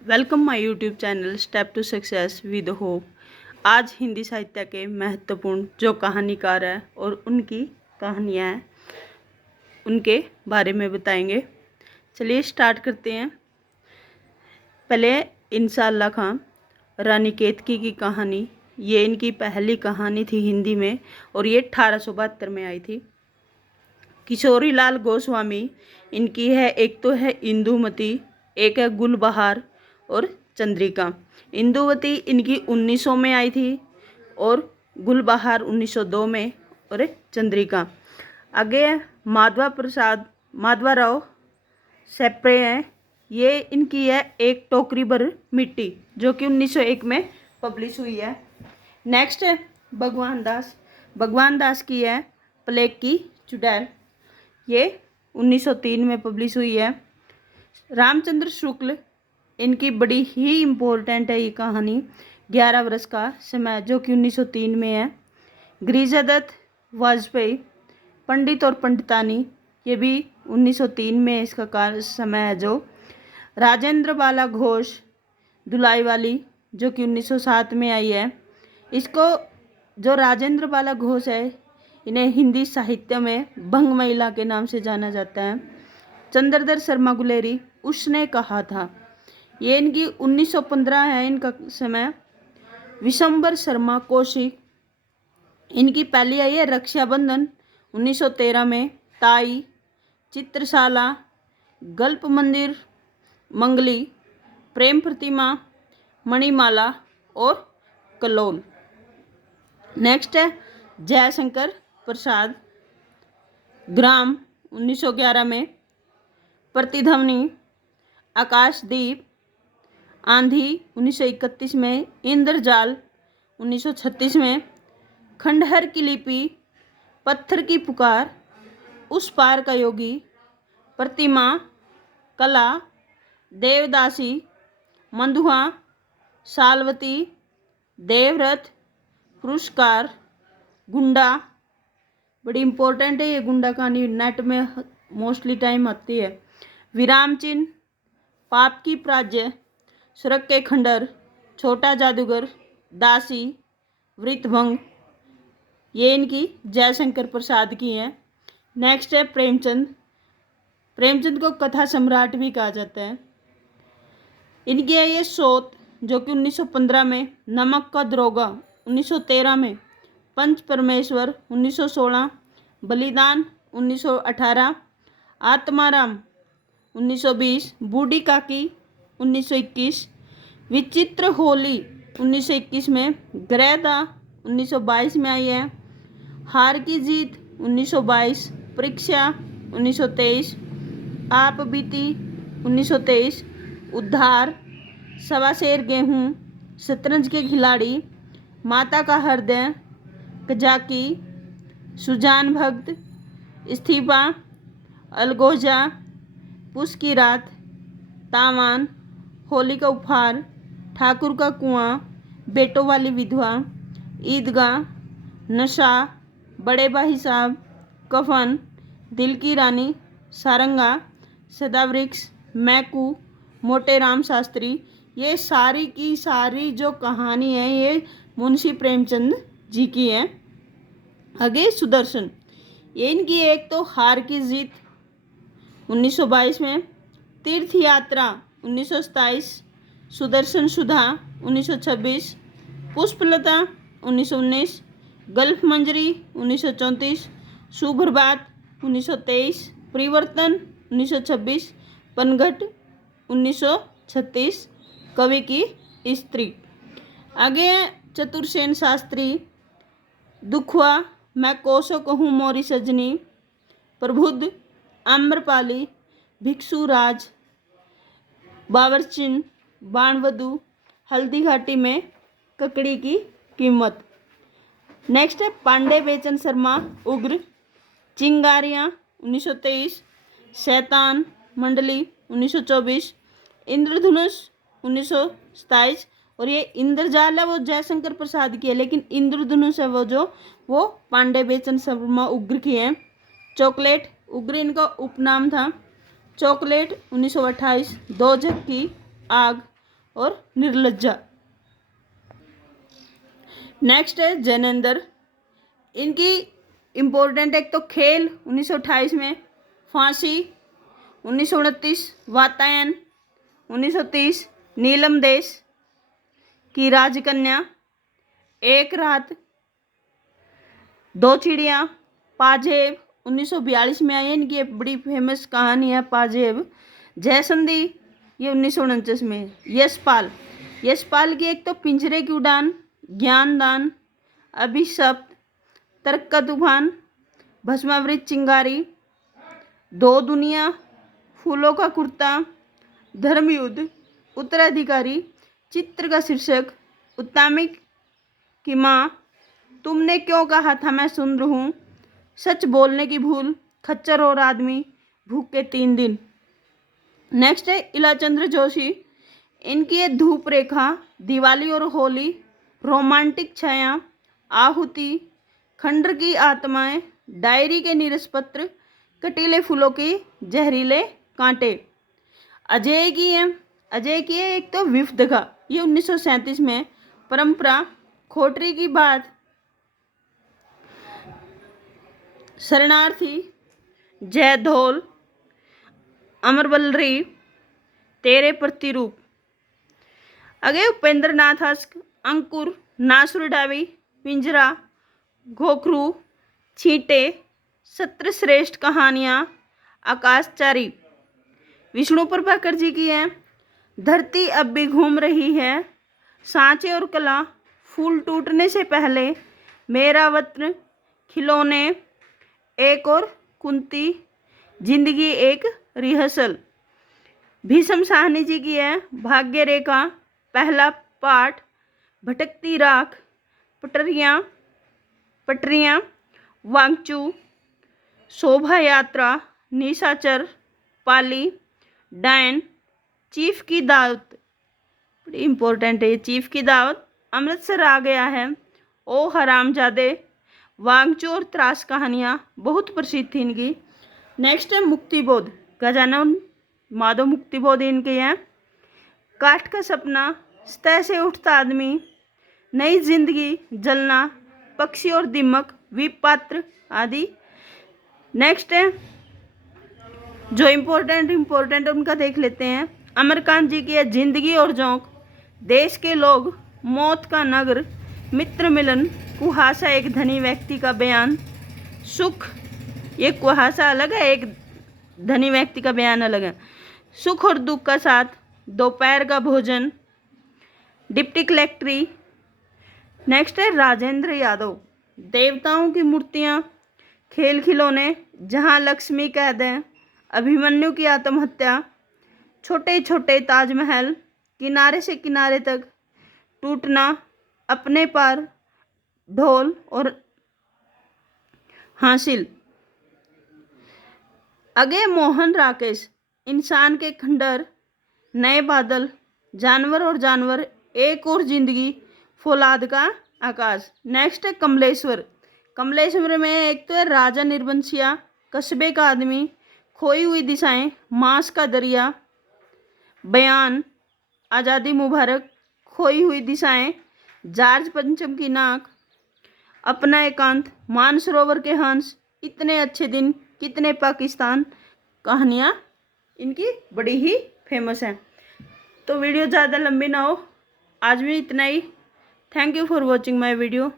Welcome my YouTube channel step to success with hope. आज हिंदी साहित्य के महत्वपूर्ण जो कहानीकार है और उनकी कहानियाँ हैं उनके बारे में बताएंगे। चलिए स्टार्ट करते हैं। पहले इंसाल्लाह खां रानी केतकी की कहानी, ये इनकी पहली कहानी थी हिंदी में और ये 1872 में आई थी। किशोरी लाल गोस्वामी इनकी है, एक तो है इंदुमती, एक है गुलबहार और चंद्रिका। इंदुवती इनकी 1900 में आई थी और गुलबहार 1902 में और चंद्रिका। आगे माधवराव सेप्रे हैं, ये इनकी है एक टोकरी भर मिट्टी जो कि 1901 में पब्लिश हुई है। नेक्स्ट है भगवान दास की है प्लेग की चुड़ैल, ये 1903 में पब्लिश हुई है। रामचंद्र शुक्ल इनकी बड़ी ही इम्पोर्टेंट है ये कहानी, 11 वर्ष का समय, जो कि 1903 में है। गिरिजादत्त वाजपेयी पंडित और पंडितानी, ये भी 1903 में इसका समय है। जो राजेंद्र बाला घोष धुलाई वाली, जो कि 1907 में आई है। इसको जो राजेंद्र बाला घोष है इन्हें हिंदी साहित्य में भंग महिला के नाम से जाना जाता है। चंद्रधर शर्मा गुलेरी, उसने कहा था, ये इनकी 1915 है इनका समय। विशंबर शर्मा कौशिक, इनकी पहली आई है रक्षाबंधन 1913 में। ताई, चित्रशाला, गल्प मंदिर, मंगली, प्रेम प्रतिमा, मणिमाला और कलोल। नेक्स्ट है जयशंकर प्रसाद, ग्राम 1911 में। प्रतिध्वनि, आकाशदीप, आंधी 1931 में। इंद्रजाल 1936 में। खंडहर की लिपि, पत्थर की पुकार, उस पार का योगी, प्रतिमा, कला, देवदासी, मंदुआ, सालवती, देवव्रत, पुरस्कार, गुंडा, बड़ी इंपॉर्टेंट है ये गुंडा कहानी, नेट में मोस्टली टाइम आती है। विराम चिन्ह, पाप की प्राज्य, स्वर्ग के खंडर, छोटा जादूगर, दासी, वृतभंग, ये इनकी जयशंकर प्रसाद की हैं। नेक्स्ट है प्रेमचंद को कथा सम्राट भी कहा जाता है। इनकी है ये सोत, जो कि 1915 में। नमक का दरोगा 1913 में। पंच परमेश्वर 1916। बलिदान 1918। आत्माराम 1920। बूढ़ी काकी 1921। विचित्र होली 1921 में। ग्रहदा 1922 में आई है। हार की जीत 1922। परीक्षा 1923। आप बीती 1923। उद्धार, सवा शेर गेहूँ, शतरंज के खिलाड़ी, माता का हृदय, कजाकी, सुजान भक्त, इस्तीफा, अलगोजा, पुस की रात, तावान, होली का उपहार, ठाकुर का कुआं, बेटों वाली विधवा, ईदगाह, नशा, बड़े भाई साहब, कफन, दिल की रानी, सारंगा, सदावृक्ष, मैकू, मोटे राम शास्त्री, ये सारी की सारी जो कहानी है ये मुंशी प्रेमचंद जी की है। आगे सुदर्शन, ये इनकी एक तो हार की जीत 1922 में। तीर्थ यात्रा 1927। सुदर्शन सुधा 1926। पुष्पलता 1919। गल्फ मंजरी 1934। सुप्रभात 1923। परिवर्तन 1926। पनघट 1936। कवि की स्त्री। आगे चतुर्सेन शास्त्री, दुखवा, मैं कोसो कहूँ मोरी सजनी, प्रबुद्ध, आम्रपाली, भिक्षु राज, बावर्चिन, बाणवधु, हल्दी घाटी में ककड़ी की कीमत। नेक्स्ट है पांडे बेचन शर्मा, उग्र, चिंगारियाँ 1923। शैतान मंडली 1924। इंद्रधनुष 1927। और ये इंद्रजाल है वो जयशंकर प्रसाद की है, लेकिन इंद्रधनुष है वो पांडे बेचन शर्मा उग्र की है। चॉकलेट, उग्र इनका उपनाम था। चॉकलेट 1928। दो झक्की, आग और निर्लज्जा। नेक्स्ट है जैनेंद्र। इनकी इम्पोर्टेंट एक तो खेल 1928 में, फांसी 1929, वातायन 1930, नीलम देश की राजकन्या, एक रात, दो चिड़िया, पाजेब 1942 में आई है। इनकी एक बड़ी फेमस कहानी है पाजेब। जयसंधी ये 1949 में। यशपाल, यशपाल की एक तो पिंजरे की उड़ान, ज्ञानदान, अभिशप्त, तर्क का तूफान, भस्मावृत चिंगारी, दो दुनिया, फूलों का कुर्ता, धर्मयुद्ध, उत्तराधिकारी, चित्र का शीर्षक, उत्तामिक की माँ, तुमने क्यों कहा था मैं सुंदर हूँ, सच बोलने की भूल, खच्चर और आदमी, भूख के 3 दिन। नेक्स्ट है इलाचंद्र जोशी। इनकी है धूप रेखा, दिवाली और होली, रोमांटिक छाया, आहुति, खंडर की आत्माएं, डायरी के नीरस पत्र, कटीले फूलों की जहरीले कांटे। अजय की है एक तो विफदगा, ये 1937 में। परंपरा, खोटरी की बात, शरणार्थी, जयधोल, अमरवल्लरी, तेरे प्रतिरूप। आगे उपेंद्र नाथ हस्क, अंकुर, नासुर डावी, पिंजरा, घोखरू, छींटे, सत्र श्रेष्ठ कहानियाँ, आकाशचारी। विष्णु प्रभाकर जी की है धरती अब भी घूम रही है, सांचे और कला, फूल टूटने से पहले, मेरा वतन, खिलौने, एक और कुंती, जिंदगी एक रिहर्सल। भीषम साहनी जी की है भाग्य रेखा, पहला पाठ, भटकती राख, पटरियाँ, वांगचू, शोभा यात्रा, निशाचर, पाली, डायन, चीफ की दावत, बड़ी इंपॉर्टेंट है ये, चीफ की दावत, अमृतसर आ गया है, ओ हरामजादे, वांगचू और त्रास कहानियाँ बहुत प्रसिद्ध थी इनकी। नेक्स्ट है मुक्तिबोध। गजानन माधव मुक्तिबोध इनके हैं। काठ का सपना, सतह से उठता आदमी, नई जिंदगी, जलना, पक्षी और दिमक, विपात्र आदि। नेक्स्ट है जो इम्पोर्टेंट उनका देख लेते हैं। अमरकांत जी की है जिंदगी और जोंक, देश के लोग, मौत का नगर, मित्र मिलन, कुहासा एक धनी व्यक्ति का बयान, सुख, ये कुहासा अलग है, एक धनी व्यक्ति का बयान अलग है, सुख और दुख का साथ, दोपहर का भोजन, डिप्टी कलेक्ट्री। नेक्स्ट है राजेंद्र यादव। देवताओं की मूर्तियाँ, खेल खिलौने, जहाँ लक्ष्मी कैद है, अभिमन्यु की आत्महत्या, छोटे छोटे ताजमहल, किनारे से किनारे तक, टूटना, अपने पार, ढोल और हासिल। अगे मोहन राकेश, इंसान के खंडर, नए बादल, जानवर और जानवर, एक और जिंदगी, फौलाद का आकाश। नेक्स्ट है कमलेश्वर में एक तो है राजा निर्बंसिया, कस्बे का आदमी, खोई हुई दिशाएं, मांस का दरिया, बयान, आज़ादी मुबारक, खोई हुई दिशाएं, जॉर्ज पंचम की नाक, अपना एकांत, मानसरोवर के हंस, इतने अच्छे दिन, कितने पाकिस्तान। कहानियाँ इनकी बड़ी ही फेमस हैं। तो वीडियो ज़्यादा लंबी ना हो, आज भी इतना ही। Thank you for watching my video.